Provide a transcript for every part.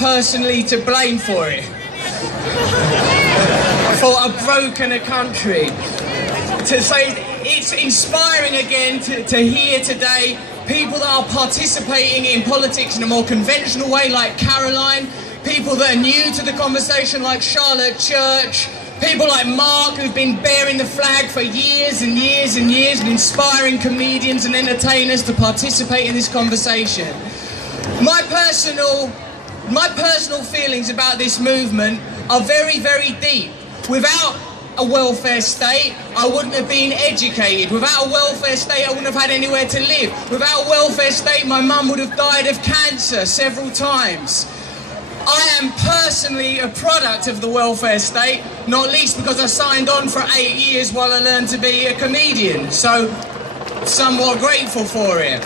personally to blame for it. For a broken country. To say it's inspiring again to hear today people that are participating in politics in a more conventional way like Caroline, people that are new to the conversation like Charlotte Church, people like Mark who've been bearing the flag for years and years and years and inspiring comedians and entertainers to participate in this conversation. My personal feelings about this movement are very, very deep. Without a welfare state, I wouldn't have been educated. Without a welfare state, I wouldn't have had anywhere to live. Without a welfare state, my mum would have died of cancer several times. I am personally a product of the welfare state, not least because I signed on for 8 years while I learned to be a comedian, so somewhat grateful for it.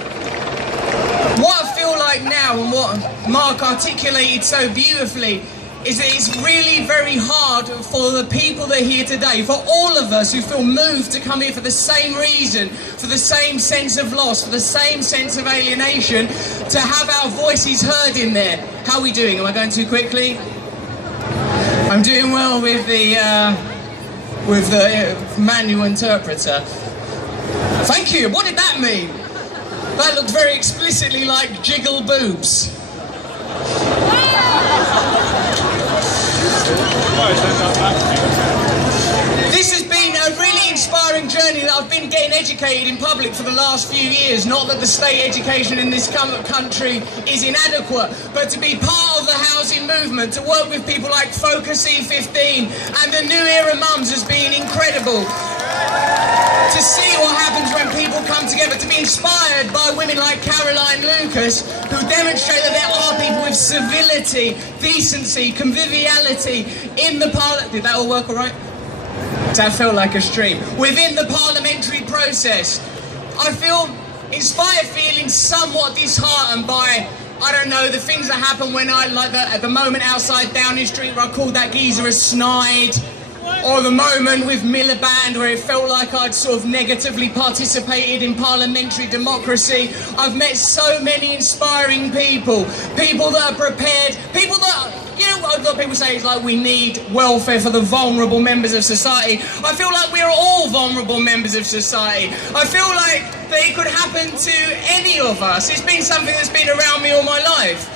What I feel like now, and what Mark articulated so beautifully, is that it's really very hard for the people that are here today, for all of us who feel moved to come here for the same reason, for the same sense of loss, for the same sense of alienation, to have our voices heard in there. How are we doing? Am I going too quickly? I'm doing well with the manual interpreter. Thank you. What did that mean? That looked very explicitly like jiggle boobs. This has been a really inspiring journey that I've been getting educated in public for the last few years. Not that the state education in this country is inadequate, but to be part of the housing movement, to work with people like Focus E15 and the New Era Mums has been incredible. To see what happens when people come together, to be inspired by women like Caroline Lucas, who demonstrate that there are people with civility, decency, conviviality in the parliament. Did that all work all right? That felt like a stream. Within the parliamentary process, I feel, in spite of feeling somewhat disheartened by, I don't know, the things that happen when at the moment outside Downing Street where I called that geezer a snide, or the moment with Miliband where it felt like I'd sort of negatively participated in parliamentary democracy. I've met so many inspiring people that are prepared, people that, you know, a lot of people say it's like we need welfare for the vulnerable members of society. I feel like we're all vulnerable members of society. I feel like that it could happen to any of us. It's been something that's been around me all my life.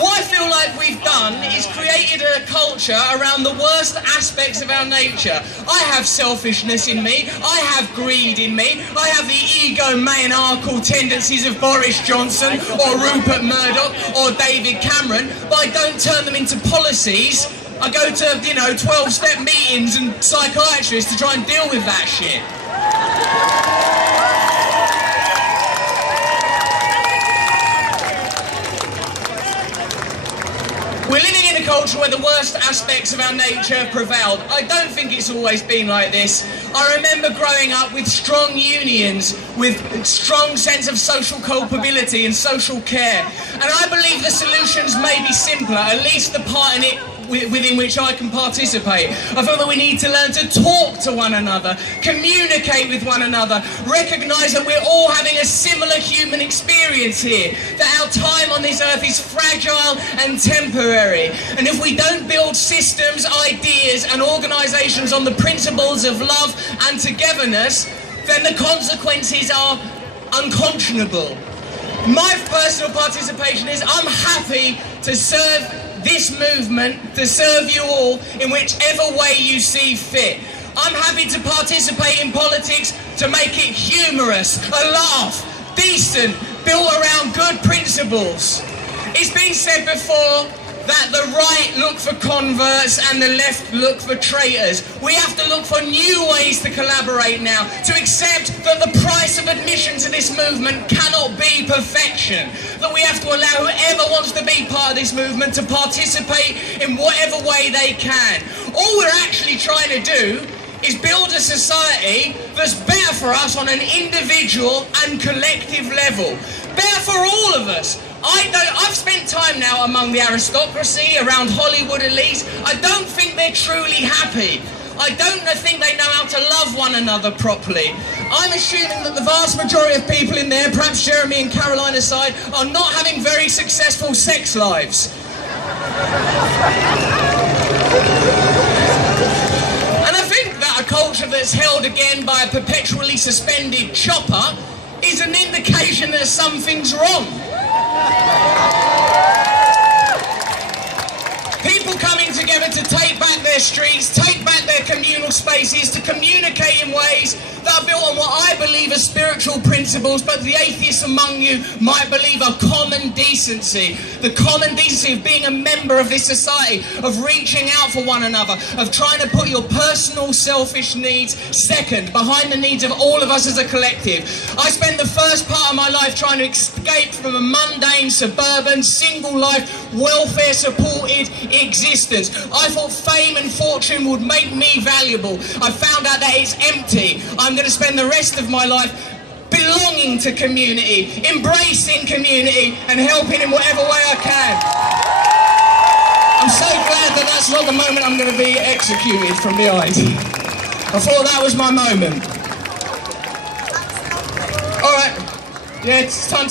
What I feel like we've done is created a culture around the worst aspects of our nature. I have selfishness in me, I have greed in me, I have the egomaniacal tendencies of Boris Johnson or Rupert Murdoch or David Cameron, but I don't turn them into policies. I go to, 12-step meetings and psychiatrists to try and deal with that shit. We're living in a culture where the worst aspects of our nature have prevailed. I don't think it's always been like this. I remember growing up with strong unions, with strong sense of social culpability and social care. And I believe the solutions may be simpler, at least the part in it within which I can participate. I feel that we need to learn to talk to one another, communicate with one another, recognise that we're all having a similar human experience here, that our time on this earth is fragile and temporary. And if we don't build systems, ideas and organisations on the principles of love and togetherness, then the consequences are unconscionable. My personal participation is I'm happy to serve this movement, to serve you all in whichever way you see fit. I'm happy to participate in politics to make it humorous, a laugh, decent, built around good principles. It's been said before that the right look for converts and the left look for traitors. We have to look for new ways to collaborate now, to accept that the price of admission to this movement cannot be perfection, that we have to allow whoever wants to be part of this movement to participate in whatever way they can. All we're actually trying to do is build a society that's better for us on an individual and collective level. Better for all of us. I've spent time now among the aristocracy, around Hollywood elites. I don't think they're truly happy. I don't think they know how to love one another properly. I'm assuming that the vast majority of people in there, perhaps Jeremy and Caroline aside, are not having very successful sex lives. And I think that a culture that's held again by a perpetually suspended chopper is an indication that something's wrong. People coming together to take back their streets, take back their communal spaces, to communicate in ways that are built on what I believe are spiritual principles, but the atheists among you might believe are common decency. The common decency of being a member of this society, of reaching out for one another, of trying to put your personal selfish needs second, behind the needs of all of us as a collective. I spent the first part of my life trying to escape from a mundane, suburban, single life, welfare supported existence. I thought fame and fortune would make me valuable. I found out that it's empty. I'm going to spend the rest of my life belonging to community, embracing community, and helping in whatever way I can. I'm so glad that that's not the moment I'm going to be executed from behind. I thought that was my moment. All right, yeah, it's time to